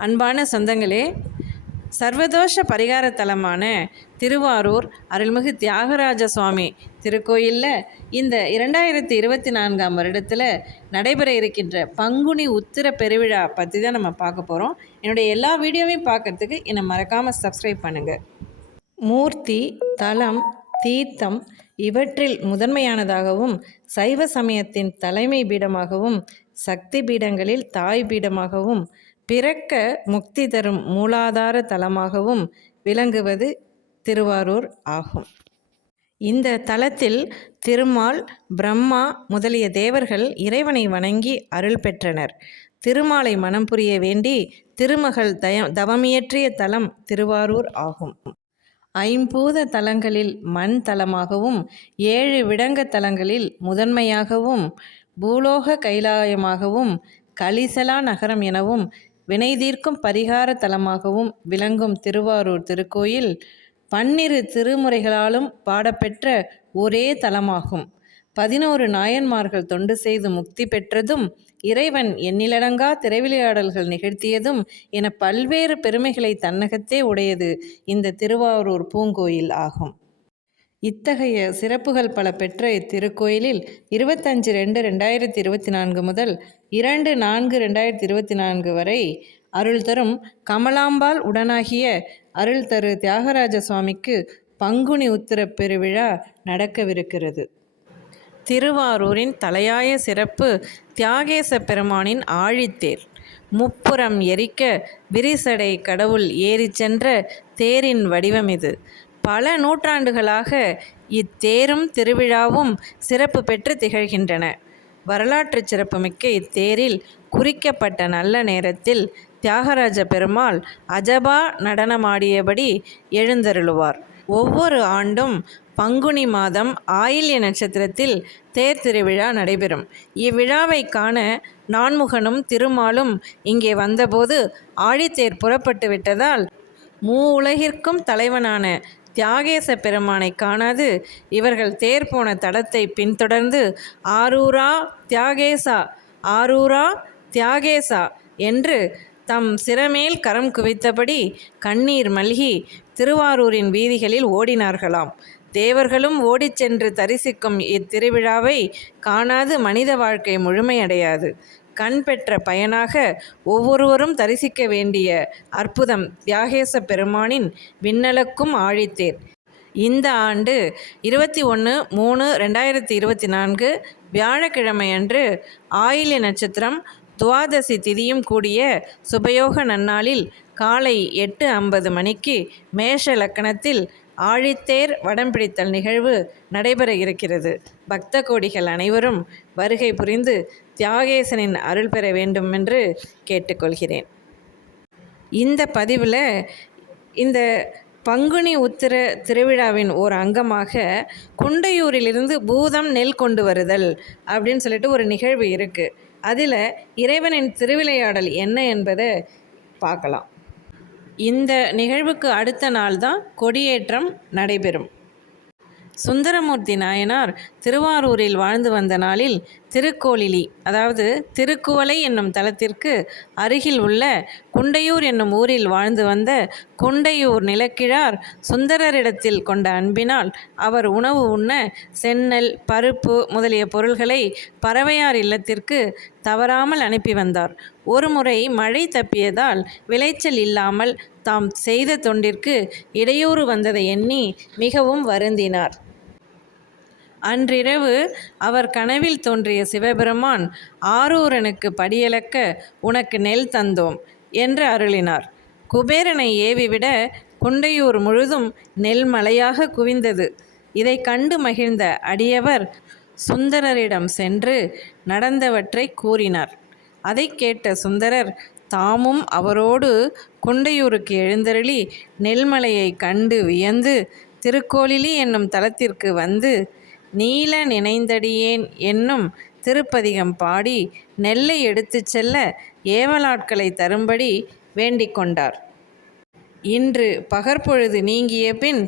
அன்பான சொந்தங்களே சர்வதோஷ பரிகார தலமான திருவாரூர் அருள்மிகு தியாகராஜ சுவாமி திருக்கோயிலில் இந்த இரண்டாயிரத்தி இருபத்தி நான்காம் வருடத்தில் நடைபெற இருக்கின்ற பங்குனி உத்திர பெருவிழா பற்றி தான் நம்ம பார்க்க போகிறோம் என்னுடைய எல்லா வீடியோவையும் பார்க்குறதுக்கு என்னை மறக்காமல் சப்ஸ்கிரைப் பண்ணுங்கள் மூர்த்தி தலம் தீர்த்தம் இவற்றில் முதன்மையானதாகவும் சைவ சமயத்தின் தலைமை பீடமாகவும் சக்தி பீடங்களில் தாய் பீடமாகவும் பிறக்க முக்தி தரும் மூலாதார தலமாகவும் விளங்குவது திருவாரூர் ஆகும். இந்த தலத்தில் திருமால் பிரம்மா முதலிய தேவர்கள் இறைவனை வணங்கி அருள் பெற்றனர். திருமாலை மனம் புரிய வேண்டி திருமகள் தய தவமியற்றிய தலம் திருவாரூர் ஆகும். ஐம்பூத தலங்களில் மண் தலமாகவும் ஏழு விடங்க தலங்களில் முதன்மையாகவும் பூலோக கைலாயமாகவும் கலிசலா நகரம் எனவும் வினை தீர்க்கும் பரிகார தலமாகவும் விளங்கும் திருவாரூர் திருக்கோயில் பன்னிரு திருமுறைகளாலும் பாடப்பெற்ற ஒரே தலமாகும். பதினோரு நாயன்மார்கள் தொண்டு செய்து முக்தி பெற்றதும் இறைவன் எண்ணிலடங்கா திரைவிளையாடல்கள் நிகழ்த்தியதும் என பல்வேறு பெருமைகளை தன்னகத்தே உடையது இந்த திருவாரூர் பூங்கோயில் ஆகும். இத்தகைய சிறப்புகள் பல பெற்ற இத்திருக்கோயிலில் இருபத்தஞ்சு ரெண்டு ரெண்டாயிரத்தி இருபத்தி நான்கு முதல் இரண்டு நான்கு ரெண்டாயிரத்தி இருபத்தி நான்கு வரை அருள் தரும் கமலாம்பாள் உடனாகிய அருள் தரு தியாகராஜ சுவாமிக்கு பங்குனி உத்திர பெருவிழா நடக்கவிருக்கிறது. திருவாரூரின் தலையாய சிறப்பு தியாகேச பெருமானின் ஆழித்தேர். முப்புறம் எரிக்க விரிசடை கடவுள் ஏறி சென்ற தேரின் வடிவம் இது. பல நூற்றாண்டுகளாக இத்தேரும் திருவிழாவும் சிறப்பு பெற்று திகழ்கின்றன. வரலாற்று சிறப்புமிக்க இத்தேரில் குறிக்கப்பட்ட நல்ல நேரத்தில் தியாகராஜ பெருமாள் அஜபா நடனமாடியபடி எழுந்தருளுவார். ஒவ்வொரு ஆண்டும் பங்குனி மாதம் ஆயில்ய நட்சத்திரத்தில் தேர் திருவிழா நடைபெறும். இவ்விழாவை காண நான்முகனும் திருமாலும் இங்கே வந்தபோது ஆழித்தேர் புறப்பட்டு விட்டதால் மூ உலகிற்கும் தலைவனான தியாகேச பெருமானை காணாது. இவர்கள் தேர் போன தடத்தை பின்தொடர்ந்து ஆரூரா தியாகேசா ஆரூரா தியாகேசா என்று தம் சிறமேல் கரம் குவித்தபடி கண்ணீர் மல்கி திருவாரூரின் வீதிகளில் ஓடினார்களாம். தேவர்களும் ஓடிச் சென்று தரிசிக்கும் இத்திருவிழாவை காணாது மனித வாழ்க்கை முழுமையடையாது. கண் பெற்ற பயனாக ஒவ்வொருவரும் தரிசிக்க வேண்டிய அற்புதம் தியாகேச பெருமானின் விண்ணலுக்கும் ஆழித்தேர். இந்த ஆண்டு இருபத்தி ஒன்று மூணு ரெண்டாயிரத்தி இருபத்தி நான்கு வியாழக்கிழமை அன்று ஆயில்ய நட்சத்திரம் துவாதசி திதியும் கூடிய சுபயோக நன்னாளில் காலை எட்டு ஐம்பது மணிக்கு மேஷ லக்கணத்தில் ஆழித்தேர் வடம் பிடித்தல் நிகழ்வு நடைபெற இருக்கிறது. பக்த கோடிகள் அனைவரும் வருகை புரிந்து தியாகேசனின் அருள் பெற வேண்டும் என்று கேட்டுக்கொள்கிறேன். இந்த பதிவில் இந்த பங்குனி உத்திர திருவிழாவின் ஒரு அங்கமாக குண்டையூரிலிருந்து பூதம் நெல் கொண்டு வருதல் அப்படின்னு சொல்லிட்டு ஒரு நிகழ்வு இருக்குது அதில் இறைவனின் திருவிளையாடல் என்ன என்பதை பார்க்கலாம். இந்த நிகழ்வுக்கு அடுத்த நாள் தான் கொடியேற்றம் நடைபெறும். சுந்தரமூர்த்தி நாயனார் திருவாரூரில் வாழ்ந்து வந்த நாளில் திருக்கோளிலி. அதாவது திருக்குவளை என்னும் தலத்திற்கு அருகில் உள்ள குண்டையூர் என்னும் ஊரில் வாழ்ந்து வந்த குண்டையூர் நிலக்கிழார் சுந்தரரிடத்தில் கொண்ட அன்பினால் அவர் உணவு உண்ண சென்னல் பருப்பு முதலிய பொருள்களை பறவையார் இல்லத்திற்கு தவறாமல் அனுப்பி வந்தார். ஒருமுறை மழை தப்பியதால் விளைச்சல் இல்லாமல் தாம் செய்த தொண்டிற்கு இடையூறு வந்ததை எண்ணி மிகவும் வருந்தினார். அன்றிரவு அவர் கனவில் தோன்றிய சிவபெருமான் ஆரூரனுக்கு படியளக்க உனக்கு நெல் தந்தோம் என்று அருளினார். குபேரனை ஏவிவிட குண்டையூர் முழுதும் நெல் மலையாக குவிந்தது. இதை கண்டு மகிழ்ந்த அடியவர் சுந்தரரிடம் சென்று நடந்தவற்றை கூறினார். அதை கேட்ட சுந்தரர் தாமும் அவரோடு குண்டையூருக்கு எழுந்தருளி நெல்மலையை கண்டு வியந்து திருக்கோளிலி என்னும் தலத்திற்கு வந்து நீல நினைந்தடியேன் என்னும் திருப்பதிகம் பாடி நெல்லை எடுத்துச் செல்ல ஏவலாட்களை தரும்படி வேண்டிக் கொண்டார். இன்று பகற்பொழுது நீங்கிய பின்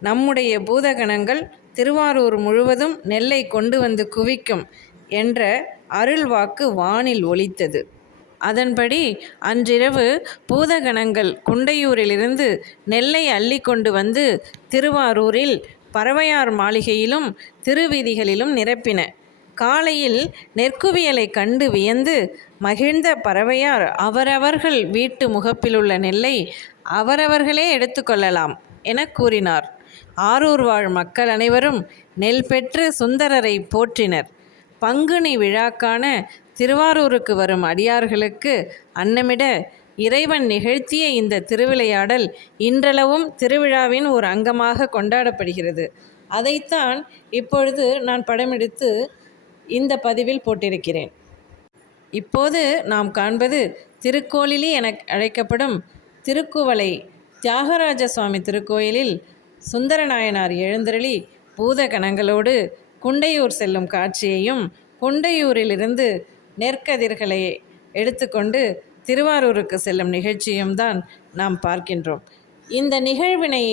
நம்முடைய பூதகணங்கள் திருவாரூர் முழுவதும் நெல்லை கொண்டு வந்து குவிக்கும் என்ற அருள் வாக்கு வானில் ஒலித்தது. அதன்படி அன்றிரவு பூதகணங்கள் குண்டையூரிலிருந்து நெல்லை அள்ளி கொண்டு வந்து திருவாரூரில் பறவையார் மாளிகையிலும் திருவீதிகளிலும் நிரப்பின. காலையில் நெற்குவியலை கண்டு வியந்து மகிழ்ந்த பறவையார் அவரவர்கள் வீட்டு முகப்பிலுள்ள நெல்லை அவரவர்களே எடுத்துக்கொள்ளலாம் என கூறினார். ஆரூர் வாழ் மக்கள் அனைவரும் நெல் பெற்று சுந்தரரை போற்றினர். பங்குனி விழாக்கான திருவாரூருக்கு வரும் அடியார்களுக்கு அன்னமிட இறைவன் நிகழ்த்திய இந்த திருவிளையாடல் இன்றளவும் திருவிழாவின் ஒரு அங்கமாக கொண்டாடப்படுகிறது. அதைத்தான் இப்பொழுது நான் படமெடுத்து இந்த பதிவில் போட்டிருக்கிறேன். இப்போது நாம் காண்பது திருக்கோளிலி என அழைக்கப்படும் திருக்குவளை தியாகராஜ சுவாமி திருக்கோயிலில் சுந்தரநாயனார் எழுந்தருளி பூதகணங்களோடு குண்டையூர் செல்லும் காட்சியையும் குண்டையூரிலிருந்து நெற்கதிர்களை எடுத்துக்கொண்டு திருவாரூருக்கு செல்லும் நிகழ்ச்சியும் தான் நாம் பார்க்கின்றோம். இந்த நிகழ்வினை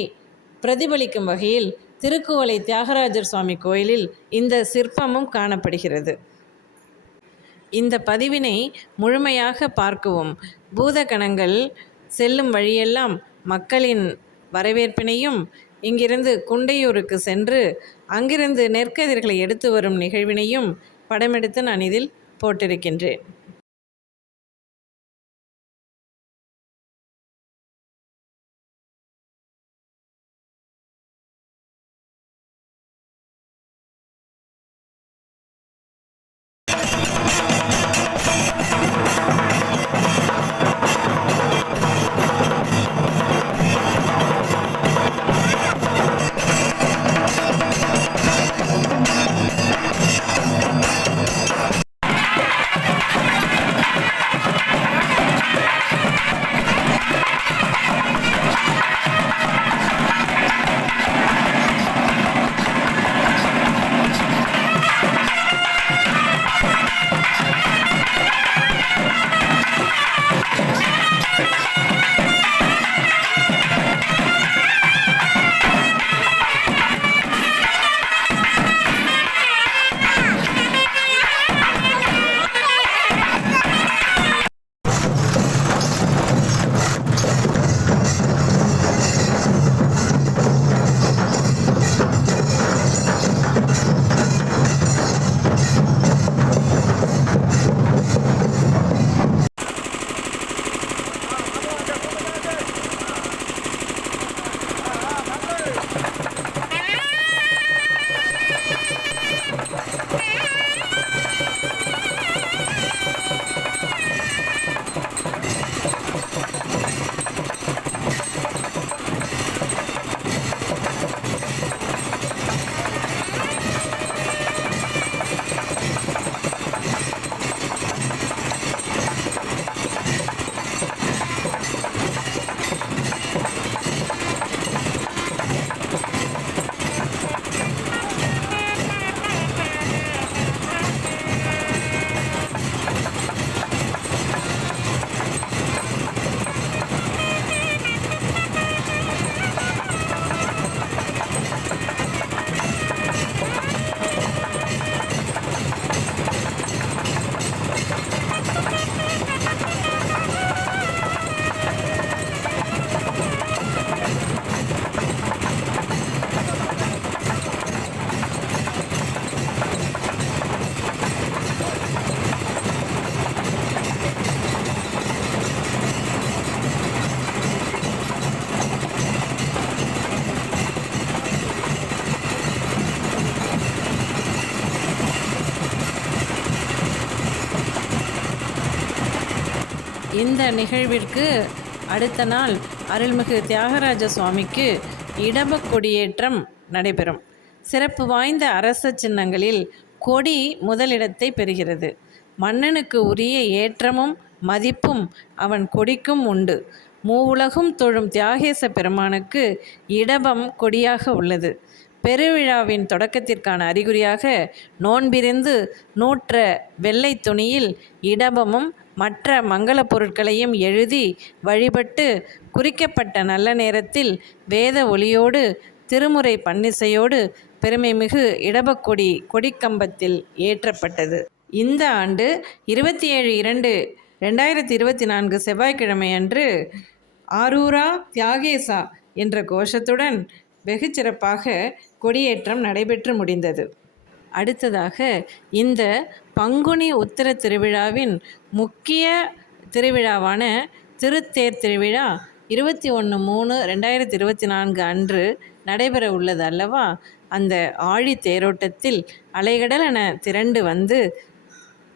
பிரதிபலிக்கும் வகையில் திருக்குவளை தியாகராஜர் சுவாமி கோயிலில் இந்த சிற்பமும் காணப்படுகிறது. இந்த பதிவினை முழுமையாக பார்க்கவும். பூதகணங்கள் செல்லும் வழியெல்லாம் மக்களின் வரவேற்பினையும் இங்கிருந்து குண்டையூருக்கு சென்று அங்கிருந்து நெற்கதிர்களை எடுத்து வரும் நிகழ்வினையும் படமெடுத்து நான் இதில் போட்டிருக்கின்றேன். நிகழ்விற்கு அடுத்த நாள் அருள்மிகு தியாகராஜ சுவாமிக்கு இடப கொடியேற்றம் நடைபெறும். சிறப்பு வாய்ந்த அரச சின்னங்களில் கொடி முதலிடத்தை பெறுகிறது. மன்னனுக்கு உரிய ஏற்றமும் மதிப்பும் அவன் கொடிக்கும் உண்டு. மூவுலகும் தொழும் தியாகேச பெருமானுக்கு இடபம் கொடியாக உள்ளது. பெருவிழாவின் தொடக்கத்திற்கான அறிகுறியாக நோன்பிருந்து நூற்ற வெள்ளை துணியில் இடபமும் மற்ற மங்கள பொருட்களையும் எழுதி வழிபட்டு குறிக்கப்பட்ட நல்ல நேரத்தில் வேத ஒளியோடு திருமுறை பன்னிசையோடு பெருமைமிகு இடபக்கொடி கொடிக்கம்பத்தில் ஏற்றப்பட்டது. இந்த ஆண்டு இருபத்தி ஏழு இரண்டு ரெண்டாயிரத்தி இருபத்தி நான்கு செவ்வாய்க்கிழமை அன்று ஆரூரா தியாகேசா என்ற கோஷத்துடன் வெகு சிறப்பாக கொடியேற்றம் நடைபெற்று முடிந்தது. அடுத்ததாக இந்த பங்குனி உத்திர திருவிழாவின் முக்கிய திருவிழாவான திருத்தேர் திருவிழா இருபத்தி ஒன்று மூணு ரெண்டாயிரத்தி இருபத்தி நான்கு அன்று நடைபெற உள்ளது அல்லவா? அந்த ஆழி தேரோட்டத்தில் அலைகடலென திரண்டு வந்து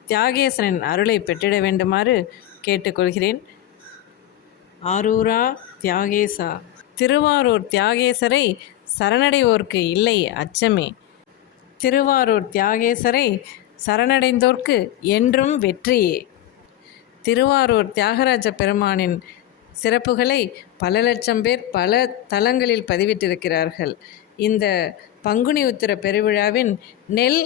தியாகேசனின் அருளை பெற்றிட வேண்டுமாறு கேட்டுக்கொள்கிறேன். ஆரூரா தியாகேசா. திருவாரூர் தியாகேசரை சரணடைவோர்க்கு இல்லை அச்சமே. திருவாரூர் தியாகேசரை சரணடைந்தோர்க்கு என்றும் வெற்றியே. திருவாரூர் தியாகராஜ பெருமானின் சிறப்புகளை பல லட்சம் பேர் பல தலங்களில் பதிவிட்டிருக்கிறார்கள். இந்த பங்குனி உத்திர பெருவிழாவின் நெல்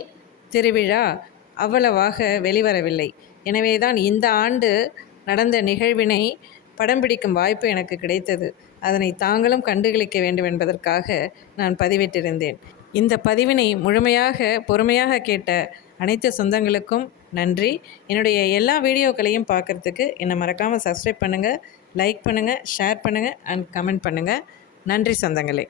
திருவிழா அவ்வளவாக வெளிவரவில்லை. எனவேதான் இந்த ஆண்டு நடந்த நிகழ்வினை படம் பிடிக்கும் வாய்ப்பு எனக்கு கிடைத்தது. அதனை தாங்களும் கண்டுகளிக்க வேண்டும் என்பதற்காக நான் பதிவிட்டிருந்தேன். இந்த பதிவினை முழுமையாக பொறுமையாக கேட்ட அனைத்து சொந்தங்களுக்கும் நன்றி. என்னுடைய எல்லா வீடியோக்களையும் பார்க்குறதுக்கு என்னை மறக்காமல் சப்ஸ்கிரைப் பண்ணுங்கள் லைக் பண்ணுங்கள் ஷேர் பண்ணுங்கள் அண்ட் கமெண்ட் பண்ணுங்கள் நன்றி சொந்தங்களே.